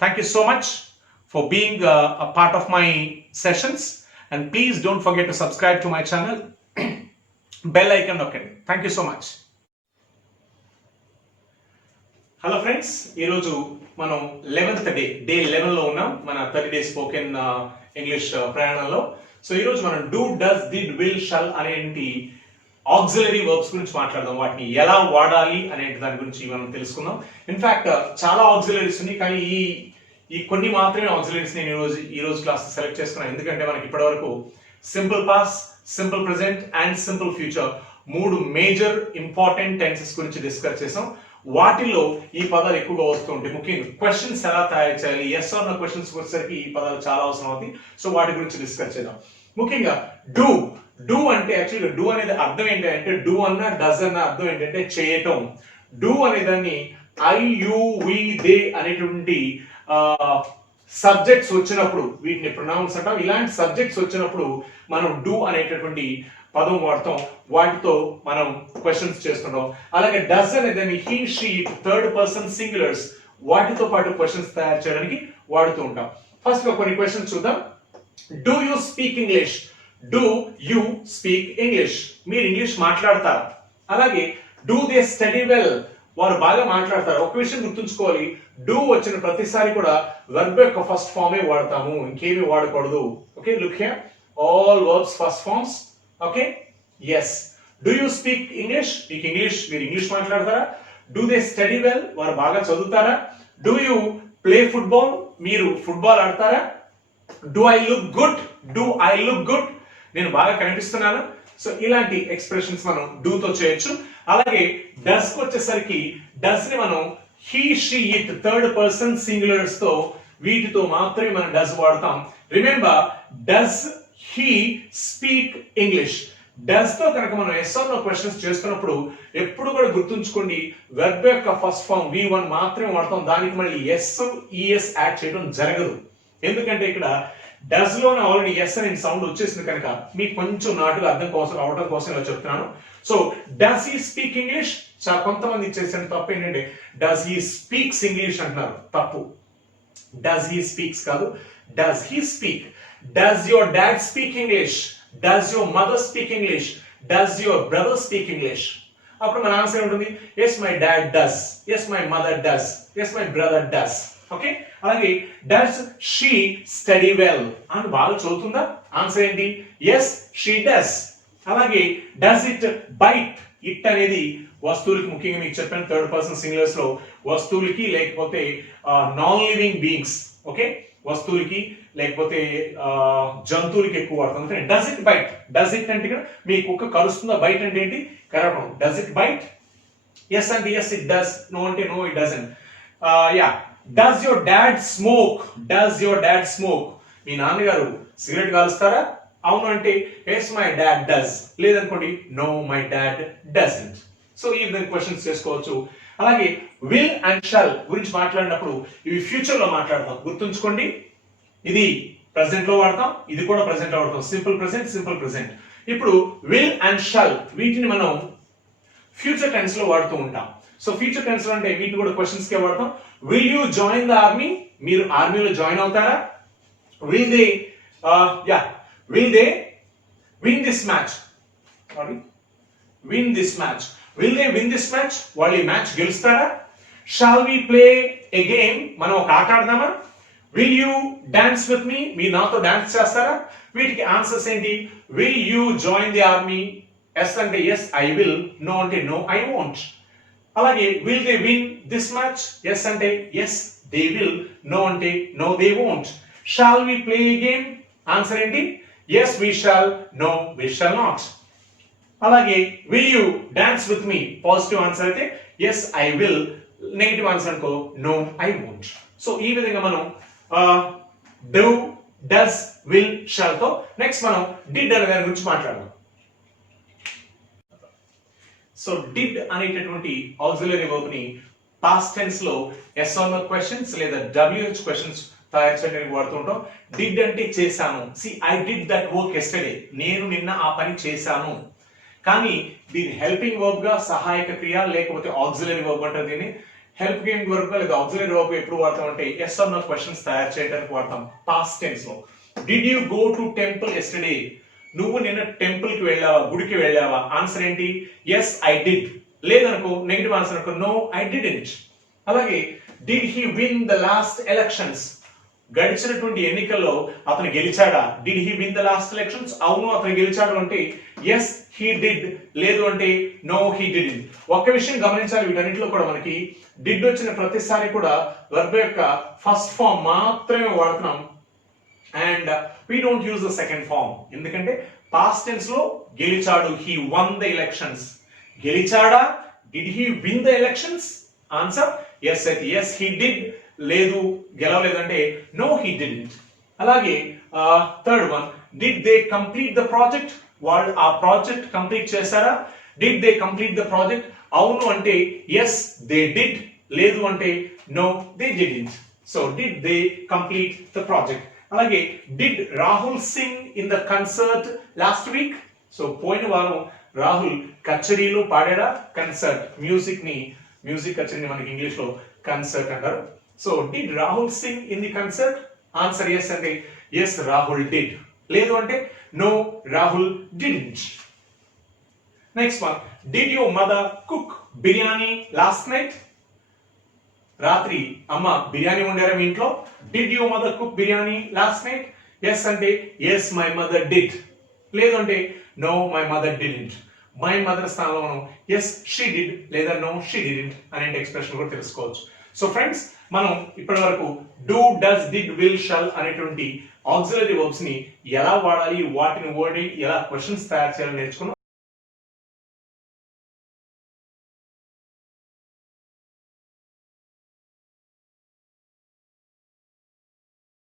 Thank you so much for being a part of my sessions, and please don't forget to subscribe to my channel. Bell icon నొక్కండి. Thank you so much. Hello friends, ఈరోజు మనం 11th day 11లో ఉన్నాం మన 30 days spoken English ప్రయాణంలో. So ఈరోజు మనం do, does, did, will, shall అనేటి auxiliary verbs గురించి మాట్లాడదాం. వాటిని ఎలా వాడాలి అనే దాని గురించి మనం తెలుసుకుందాం. ఇన్ఫాక్ట్ చాలా ఆక్సిలరీస్ ఉన్నాయి, కానీ ఈ కొన్ని మాత్రమే ఆక్సిలరీస్ నేను ఈ రోజు క్లాస్ సెలెక్ట్ చేసుకున్నాను. ఎందుకంటే మనకి ఇప్పటివరకు simple past, simple present and simple future మూడు మేజర్ ఇంపార్టెంట్ టెన్సెస్ గురించి డిస్కస్ చేసాం. వాటిలో ఈ పదాలు ఎక్కువగా వస్తూ ఉంటాయి. ముఖ్యంగా క్వశ్చన్స్ ఎలా తయారు చేయాలి, ఎస్ ఆర్ నో క్వశ్చన్స్ వచ్చేసరికి ఈ పదాలు చాలా అవసరం అవుతాయి. సో వాటి గురించి డిస్కస్ చేద్దాం. ముఖ్యంగా డూ అంటే యాక్చువల్గా డూ అనేది అర్థం ఏంటి అంటే, డూ అన్న డస్ అన్న అర్థం ఏంటంటే చేయటం. డూ అనే దాన్ని ఐ, యు, వి, దే అనేటువంటి సబ్జెక్ట్స్ వచ్చినప్పుడు వీటిని ప్రొనౌన్స్ అంటాం. ఇలాంటి సబ్జెక్ట్స్ వచ్చినప్పుడు మనం డూ అనేటటువంటి పదం వాడతాం. వాటితో మనం క్వశ్చన్స్ చేస్తుంటాం. అలాగే డస్ అనేదాన్ని he, she, third person singulars వాటితో పాటు క్వశ్చన్స్ తయారు చేయడానికి వాడుతూ ఉంటాం. ఫస్ట్ గా కొన్ని క్వశ్చన్స్ చూద్దాం. Do you speak English? Do you speak English? మీరు ఇంగ్లీష్ మాట్లాడతారా? అలాగే డూ దే స్టడీ వెల్? వారు బాగా మాట్లాడతారు. ఒక విషయం గుర్తుంచుకోవాలి, డూ వచ్చిన ప్రతిసారి కూడా వెర్బ్ యొక్క ఫస్ట్ ఫామే వాడతాము, ఇంకేమీ వాడకూడదు. Okay, look here, all verbs first forms. Okay, yes. Do you speak English? మీరు ఇంగ్లీష్ మాట్లాడతారా? Do they study well? వారు బాగా చదువుతారా? Do you play football? మీరు ఫుట్బాల్ ఆడతారా? Do I look good? నేను బాగా కనిపిస్తున్నాను? సో ఇలాంటి ఎక్స్ప్రెషన్స్ మనం డూ తో చేయొచ్చు. అలాగే డస్ కి వచ్చేసరికి డస్ ని మనం he, she, it third person singulars తో వీటితో మాత్రమే మనం డస్ వాడతాం. Remember, does he speak English? Does తో కనుక మనం ఎస్ ఆర్ నో క్వశ్చన్స్ చేస్తున్నప్పుడు ఎప్పుడు కూడా గుర్తుంచుకోండి, వెర్బ్ యొక్క ఫస్ట్ ఫామ్ V1 మాత్రమే వాడతాం. దానికి మళ్ళీ ఎస్, ఈఎస్ యాడ్ చేయడం జరగదు. ఎందుకంటే ఇక్కడ డస్ లోనే ఆల్రెడీ ఎస్ అనే సౌండ్ వచ్చేసింది కనుక మీకు కొంచెం నాటుగా అర్థం కోసం అవడం కోసం ఇలా చెప్తున్నాను. So does he speak English? కొంతమంది చేసిన తప్పు ఏంటంటే డస్ హీ స్పీక్స్ ఇంగ్లీష్ అంటున్నారు. తప్పు. డస్ హీ స్పీక్స్ కాదు, does he speak. Does your dad speak English? Does your mother speak English? Does your brother speak English? అప్పుడు మన ఆన్సర్ ఉంటుంది yes my dad does, yes my mother does, yes my brother does. Okay, అలాగే does she study well? అని బాగా చదువుతుందా? Answer ఏంటి? Yes she does. అలాగే does it bite? It అనేది వస్తువులకి, ముఖ్యంగా మీకు చెప్పాను థర్డ్ పర్సన్ సింగులర్స్ లో వస్తువులకి లేకపోతే నాన్ లివింగ్ బీయింగ్స్, ఓకే, వస్తువులకి లేకపోతే జంతువులకి ఎక్కువ వాడుతుంది. Does it bite? Does it అంటే మీ కుక్క కరుస్తుందా? బైట్ అంటే ఏంటి? కరవడం. Does it bite? ఎస్ అంటే ఎస్ ఇట్ డస్, నో అంటే no it doesn't. Yeah, does your dad smoke? Does your dad smoke? మీ నాన్నగారు సిగరెట్ కాలుస్తారా? అవును అంటే ఎస్ మై డాడ్ డస్, లేదనుకోండి no my dad doesn't. So ఈ విధంగా క్వశ్చన్స్ చేసుకోవచ్చు. అలాగే విల్ అండ్ షల్ గురించి మాట్లాడినప్పుడు ఇవి ఫ్యూచర్ లో మాట్లాడతాం. గుర్తుంచుకోండి, ఇది ప్రెసెంట్ లో వాడతాం, ఇది కూడా ప్రెసెంట్ లో వాడతాం. Simple present, simple present. ఇప్పుడు విల్ అండ్ షల్ వీటిని మనం ఫ్యూచర్ టెన్స్ లో వాడుతూ ఉంటాం. సో ఫ్యూచర్ టెన్స్ లో అంటే వీటిని కూడా క్వశ్చన్స్ కే వాడతాం. Will you join the army? మీరు ఆర్మీలో జాయిన్ అవుతారా? Will they will they win this match? Win this match. Will they win this match? వాళ్ళు ఈ మ్యాచ్ గెలుస్తారా? Shall we play a game? మనం ఒక ఆట ఆడదామా? Will you dance with me? మీరు నాతో డాన్స్ చేస్తారా? వీటికి ఆన్సర్స్ ఏంటి? Will you join the army? Yes అంటే ఎస్ ఐ విల్, నో అంటే నో ఐ వోంట్. అలాగే will they win this match? Yes అంటే ఎస్ దే విల్, నో అంటే no they won't. Shall we play a game? Answer ఏంటి? Yes we shall, no we shall not. అలాగే will you dance with me? Positive answer అయితే yes I will, negative answer అనుకో no I won't. So ఈ విధంగా మనం do, does, will, shall తో next మనం did అనే దాని గురించి మాట్లాడదాం. సో డిడ్ అనేటటువంటి ఆక్సిలరీ వర్బ్ ని పాస్ట్ టెన్స్ లో ఎస్ ఆర్ నో క్వశ్చన్స్ లేదా WH క్వశ్చన్స్ తయారు చేయడానికి వాడుతుంటాం. డిడ్ అంటే చేశాను. See I did that work yesterday, నేను నిన్న ఆ పని చేశాను. కానీ దీని హెల్పింగ్ వర్బ్ గా సహాయక క్రియ లేకపోతే ఆక్సిలరీ వర్బ్ అంటారు. దీన్ని హెల్పింగ్ వర్బ్ లేదా ఆక్సిలరీ వర్బ్ ఎప్పుడు వాడతాం అంటే ఎస్ ఆర్ నో క్వశ్చన్స్ తయారు చేయడానికి వాడతాం పాస్ట్ టెన్స్ లో. Did you go to temple yesterday? నువ్వు నిన్న టెంపుల్ కి వెళ్ళావా, గుడికి వెళ్ళావా? ఆన్సర్ ఏంటి? Yes I did. లేదనుకో నెగిటివ్ ఆన్సర్ అనుకో నో ఐ డిడ్ంట్. అలాగే did he win the last elections? గడిచినటువంటి ఎన్నికల్లో అతను గెలిచాడా? Did he win the last elections? అవును అతను గెలిచాడు అంటే ఎస్ హీ డిడ్, లేదు అంటే నో హీ డిడ్ంట్. ఒక్క విషయం గమనించాలి, వీటన్నిటిలో కూడా మనకి డిడ్ వచ్చిన ప్రతిసారి కూడా వర్బ్ యొక్క ఫస్ట్ ఫామ్ మాత్రమే వాడుతున్నాం and we don't use the second form. ఎందుకంటే past tense లో గెలిచాడు, he won the elections. గెలిచాడా? did he win the elections? Answer yes అయితే yes he did, లేదు గెలవలేదంటే no he didn't. అలాగే third one, did they complete the project? వాళ్ళు ఆ project complete చేశారా? did they complete the project? అవును అంటే yes they did, లేదు అంటే no they didn't. So did they complete the project? అలాగే did Rahul sing in the concert last week? So పోయిన వారం రాహుల్ కచేరీలో పాడాడా? కన్సర్ట్, మ్యూజిక్ కచేరీని మనకి ఇంగ్లీష్ లో కన్సర్ట్ అంటారు. So did Rahul sing in the concert? Answer yes అంటే ఎస్ రాహుల్ డిడ్, లేదు అంటే no Rahul didn't. Next one, did your mother cook biryani last night? రాత్రి అమ్మ బిర్యానీ వండారా మీ ఇంట్లో? Did your mother cook biryani last night? Yes అంటే ఎస్ మై మదర్ డిడ్, లేదు అంటే no my mother didn't. My mother స్థానంలో మనం ఎస్ షీ డిడ్ లేదా నో షీ డిడ్ంట్ అనే ఎక్స్ప్రెషన్ కూడా తెలుసుకోవచ్చు. సో ఫ్రెండ్స్, మనం ఇప్పటి వరకు do, does, did, will, shall అనేటువంటి ఆక్సిలరీ వర్బ్స్ ని ఎలా వాడాలి, వాటిని వర్డ్ ఎలా క్వశ్చన్స్ తయారు చేయాలని నేర్చుకున్నాం.